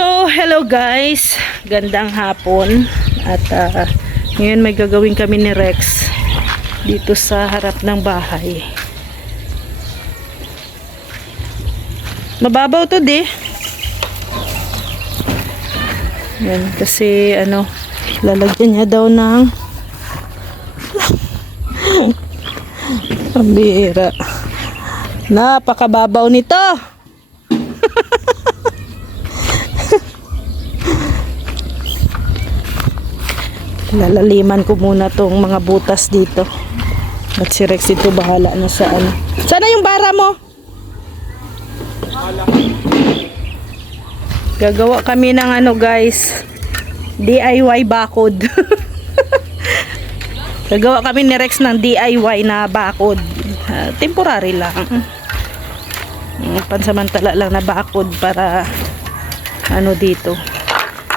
So, hello guys. Gandang hapon. At ngayon may gagawin kami ni Rex dito sa harap ng bahay. Mababaw to di. Yan, kasi lalagyan niya daw ng pambihira. Napakababaw nito. Lalaliman ko muna tong mga butas dito. At si Rex ito bahala na sa ano. Sana yung bara mo? Gagawa kami ng guys, DIY bakod. Gagawa kami ni Rex ng DIY na bakod. Temporary lang. Pansamantala lang na bakod para dito.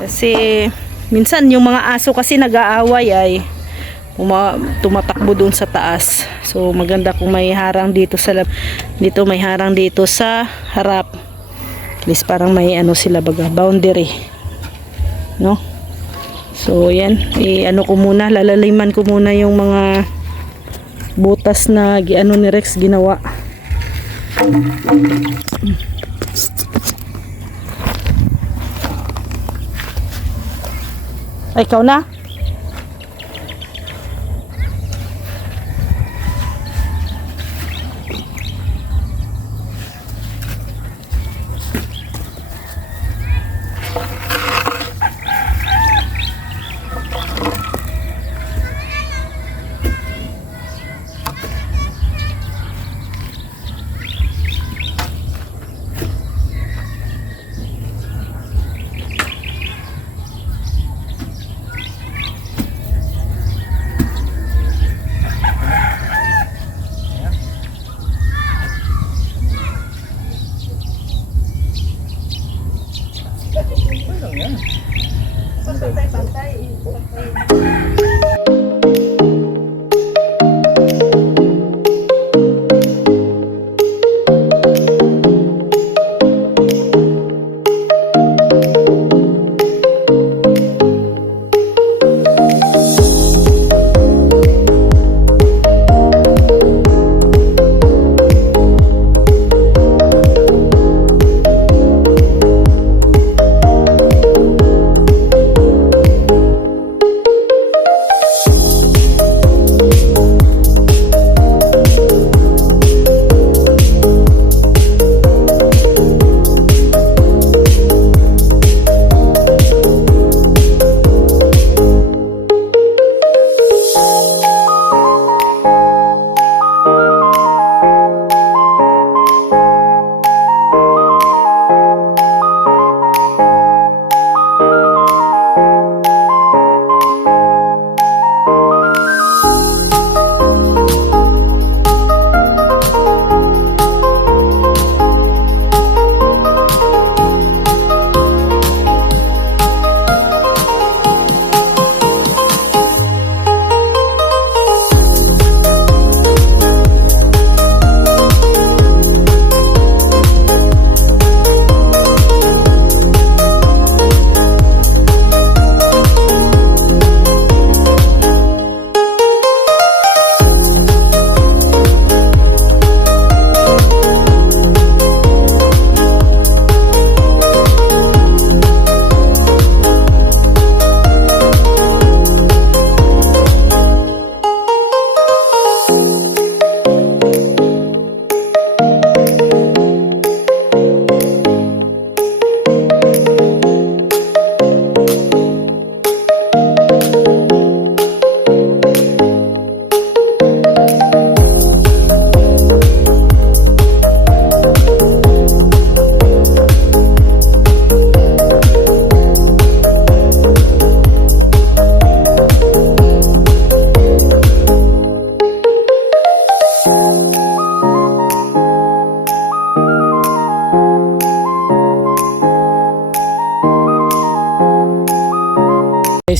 Kasi minsan yung mga aso kasi nag-aaway ay tumatakbo doon sa taas. So maganda kung may harang dito may harang dito sa harap. At least parang may sila baga boundary. No? So yan, ko muna, lalaliman ko muna yung mga butas na ni Rex ginawa. Ay, ikaw na?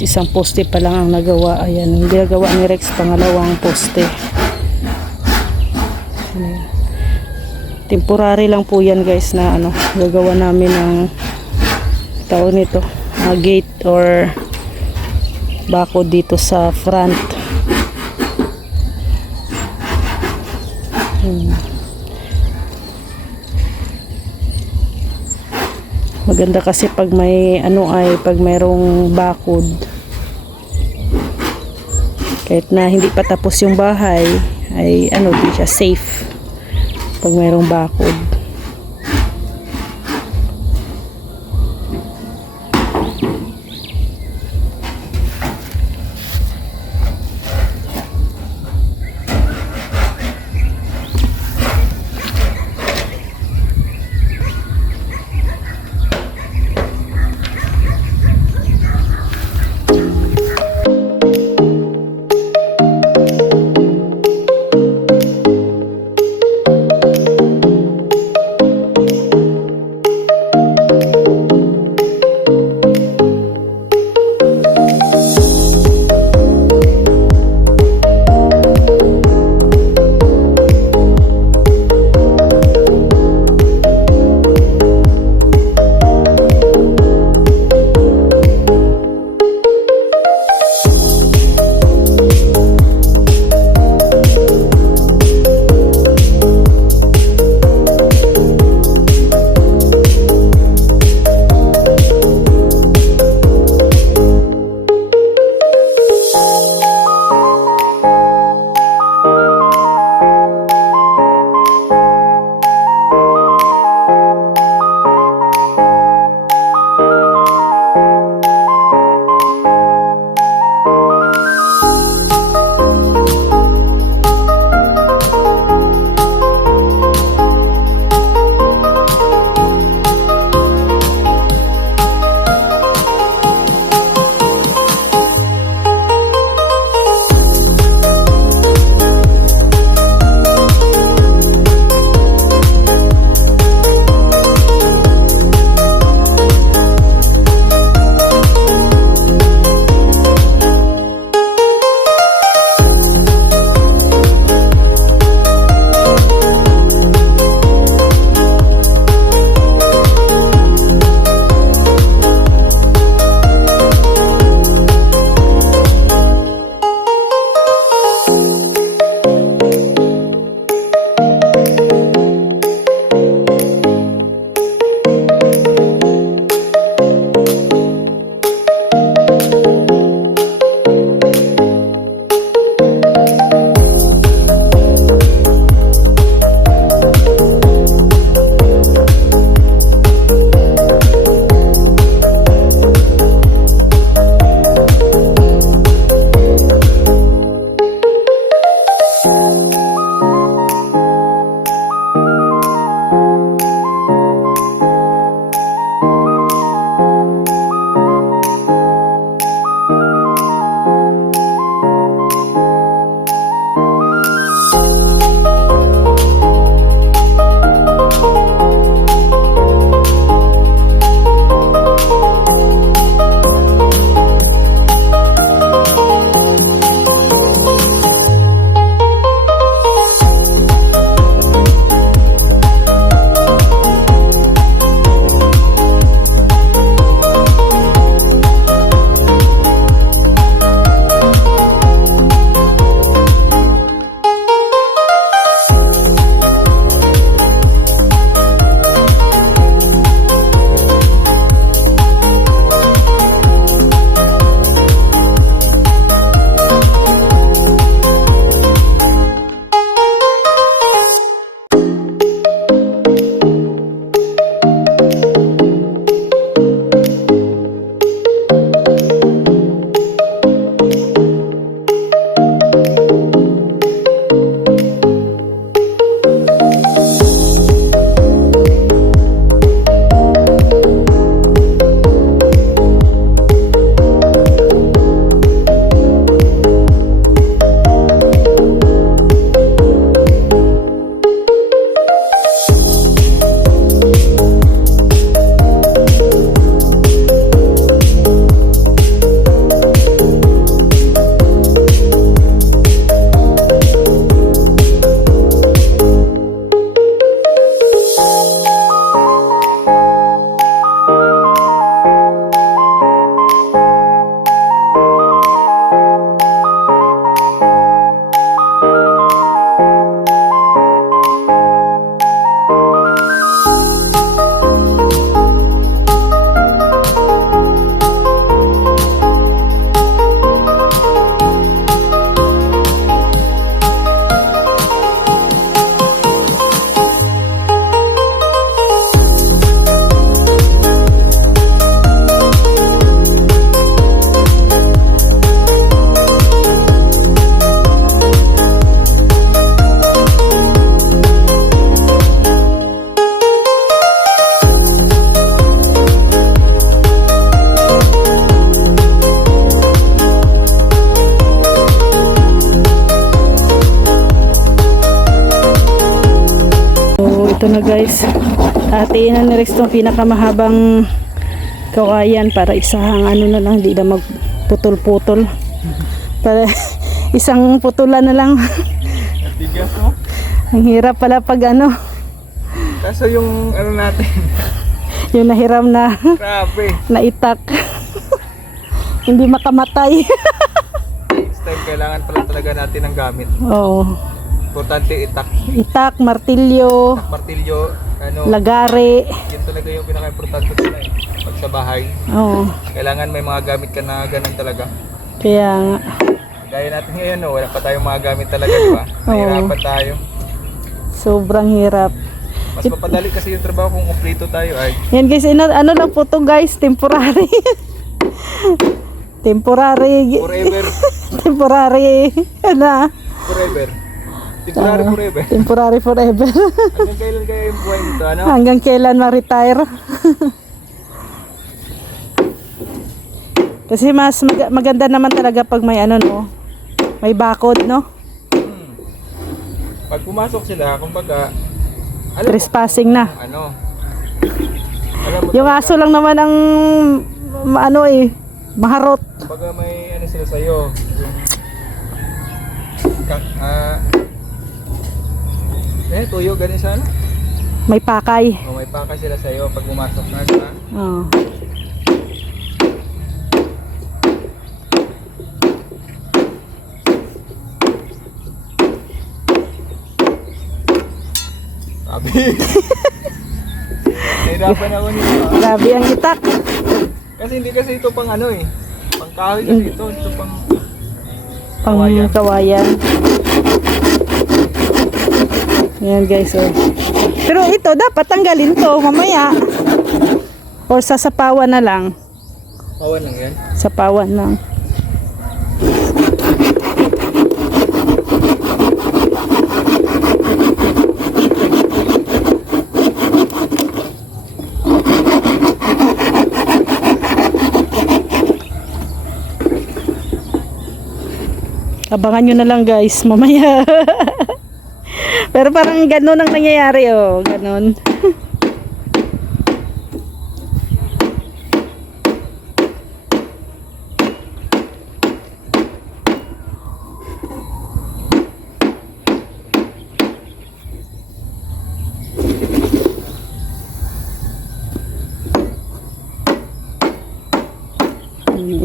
Isang poste pa lang ang nagawa. Ayan, yung ginagawa ni Rex, pangalawang poste. Temporary lang po yan guys na gagawa namin ng tawag nito, gate or bako dito sa front. Maganda kasi pag may pag mayroong bakod, kahit na hindi pa tapos yung bahay ay di siya safe pag mayroong bakod. guys. Hatiin na ni Rex itong pinakamahabang kawayan para isang ano na lang, di na magputol-putol. Para isang putulan na lang. Natigas mo. Ang hirap pala pag ano. Kaso yung ano natin. Yung nahiram na Grabe. naitak. Hindi makamatay. Next time kailangan pala talaga natin ng gamit. Oo. Importante itak. Itak, martilyo, Martilyo, ano. lagari. Yun talaga yung pinaka-importante nila eh. Pag sa bahay. Oo. Kailangan may mga gamit ka na ganun talaga. Kaya nga. Gaya natin ngayon, no? Wala pa tayong mga gamit talaga, di ba? Nahirapan tayo. Sobrang hirap. Mas mapadali kasi yung trabaho kung kumplito tayo ay. Yan guys, ano lang po to guys, temporary. Temporary. Forever. Temporary. Ano? Forever. Temporary forever. Temporary forever. Hanggang kailan kaya yung buhay nito, ano? Hanggang kailan ma-retire. Kasi mas maganda naman talaga pag may ano no. May bakod no. Pag pumasok sila, kumbaga, alam mo, Trespassing na. ano, alam mo, Yung aso lang naman ang ano eh, maharot. kumbaga may ano sila sa'yo, yung, tuyo, ganun sa ano? May pakay. O may paka sila sa'yo pag pumasok na, diba? Oh. Sabi. Nahirapan ako nito. Grabe ang itak. Kasi hindi kasi ito pang ano eh. Pang kahoy kasi ito. Ito pang Pang kawayan. Ayan guys oh. Pero ito dapat tanggalin to mamaya. Or sasapawan na lang. pawan lang yan. Sapawan lang. Abangan nyo na lang guys, mamaya. Pero parang ganun ang nangyayari oh, ganun.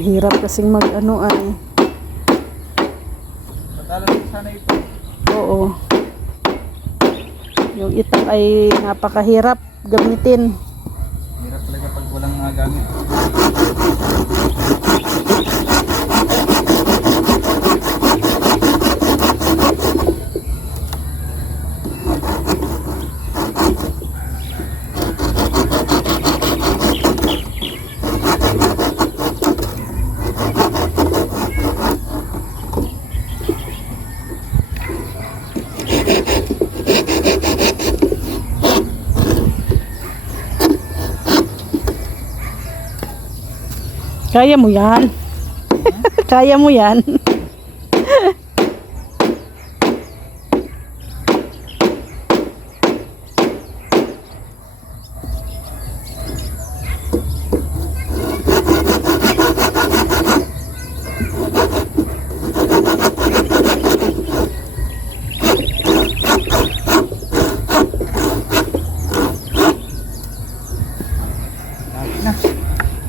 Hirap kasing mag ano ay. Matalas sana ito. Oo. Yung itak ay napakahirap gamitin. Hirap talaga pag walang mga gamit. Kaya mo yan. Kaya mo yan.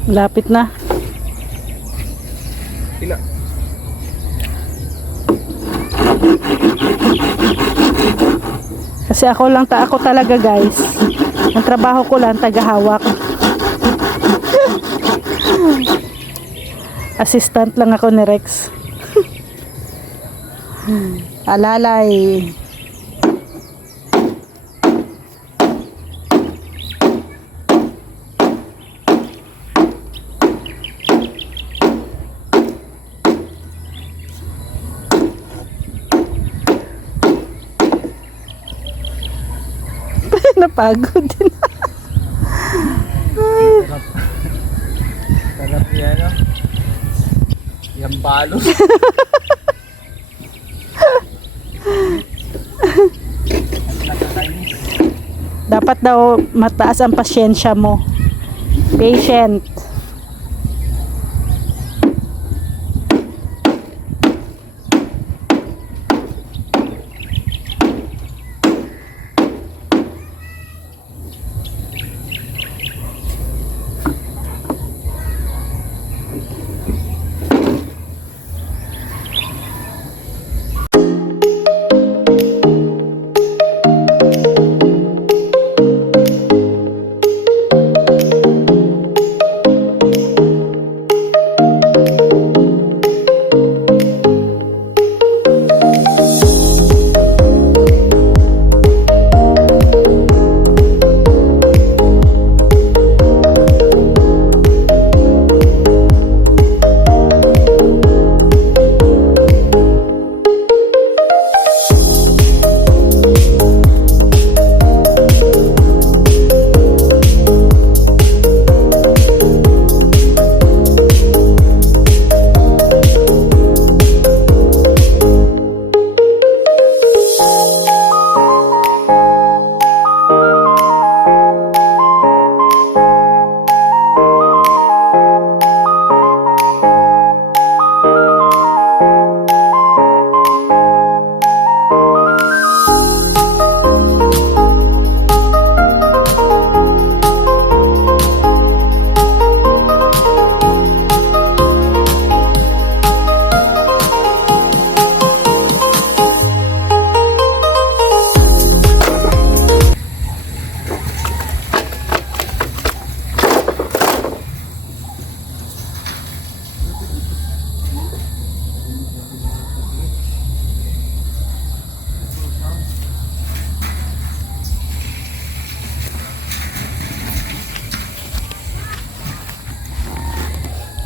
Lapit na. Pila. Kasi ako talaga guys. Ang trabaho ko lang tagahawak. Assistant lang ako ni Rex. Alalay. Napagod din. Sarap yan, no? Yung balo. Nakakainis. Dapat daw mataas ang pasyensya mo. Patient.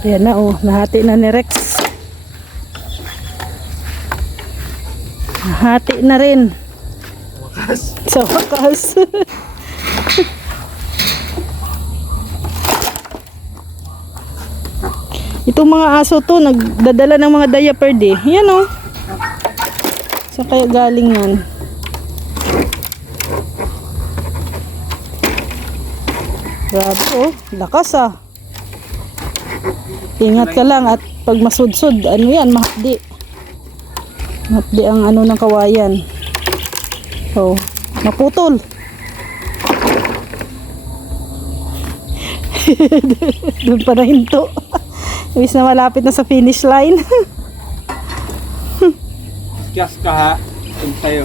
Ayan na oh, nahati na ni Rex. Nahati na rin. Sa wakas. Itong mga aso to, nagdadala ng mga diaper di. Yan oh. Saan kaya galing yan? Grabe oh, lakas ah. Ingat ka lang at pag masudsud, ano yan, mahapdi. Mahapdi ang ano ng kawayan. Oh, naputol. Doon pa na hinto. Ibig na malapit na sa finish line. Just ka ha. Yung sa'yo.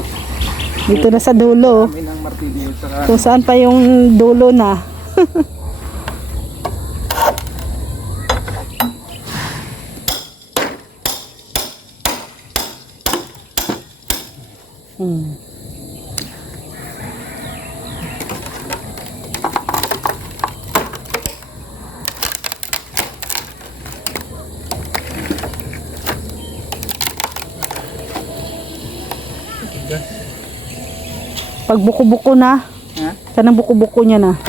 Dito na sa dulo. Kami ng martilyo. Kung saan pa yung dulo na. Pag buko-buko na, kanang buko-buko niya na.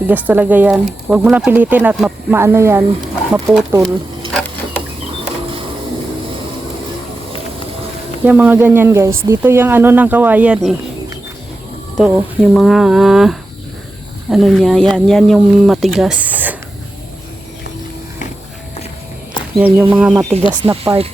Tigas talaga yan. Huwag mo lang pilitin at maano yan, maputol. Yung mga ganyan guys. Dito yung ano ng kawayan eh. Ito yung mga ano niya. Yan yung matigas. Yan yung mga matigas na part.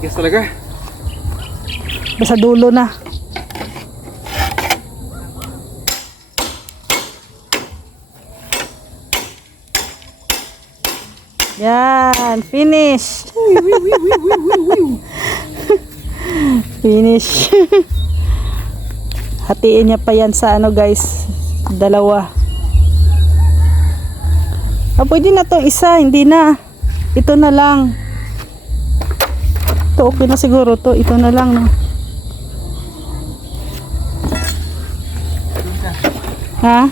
Tigas talaga. Basta dulo na. Yan, finish. Finish. Hatiin niya pa yan sa ano guys, dalawa. Pwede na to isa, hindi na. Ito na lang. Ito okay na siguro to, ito na lang no. Ha?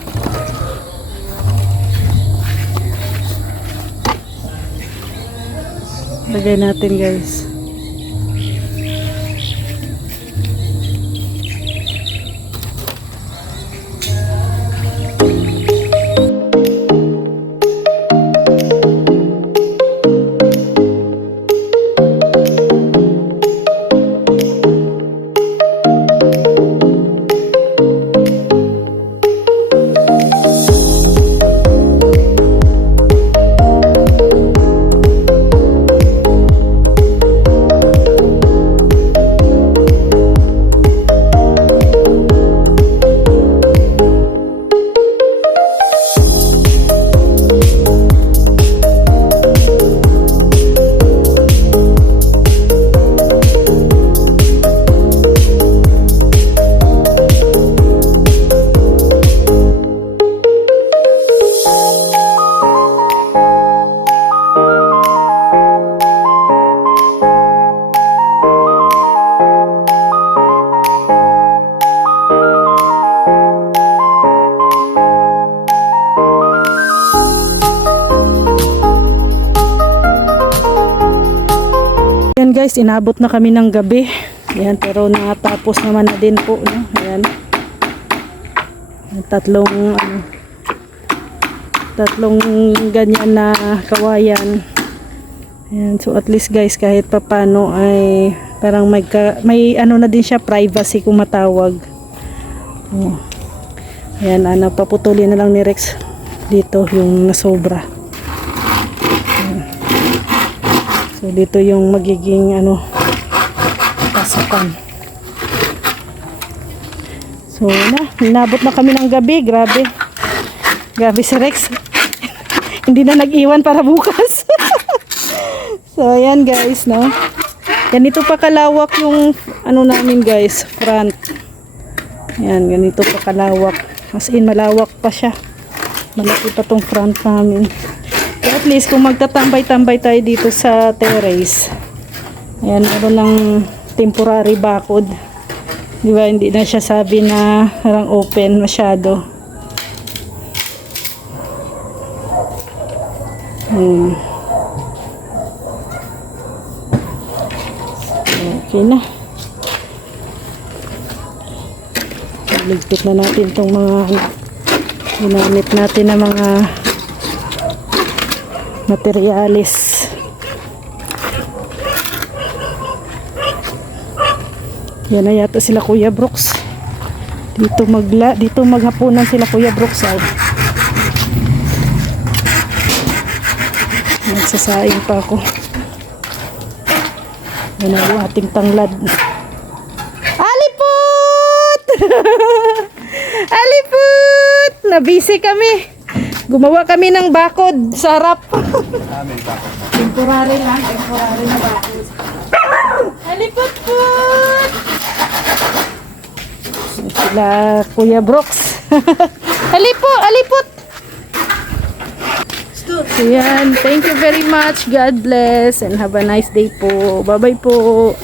Lagay natin guys. Ayan guys, inabot na kami ng gabi. Ayan, pero natapos naman na din po, no? Ayan. Tatlong ganyan na kawayan. Ayan, so at least guys, kahit papano ay parang may ano na din siya, privacy kung matawag. Oh. Ayan, paputulin na lang ni Rex dito yung nasobra. So dito yung magiging pasukan. So inabot na kami ng gabi. Grabe si Rex. Hindi na nag-iwan para bukas. So ayan guys, no. Ganito pa kalawak yung namin guys, front. Ayan, ganito pa kalawak. As in malawak pa siya. Malaki pa tong front namin. So at least kung magtatambay-tambay tayo dito sa terrace, ayan, meron ng temporary bakod, di ba? Hindi na siya sabi na parang open masyado. Okay na. Ligpit na natin tong mga ginamit natin na mga materialis. Yan na yata sila Kuya Brooks. Dito maghapunan sila Kuya Brooks ay. Nagsasaing pa ako. Yan ang ating tanglad. Aliput! Aliput! Nabisi kami. Gumawa kami ng bakod sa harap. Temporary na bakod. Aliput-put! Sila Kuya Brooks. Aliput! So yan, thank you very much. God bless and have a nice day po. Bye-bye po.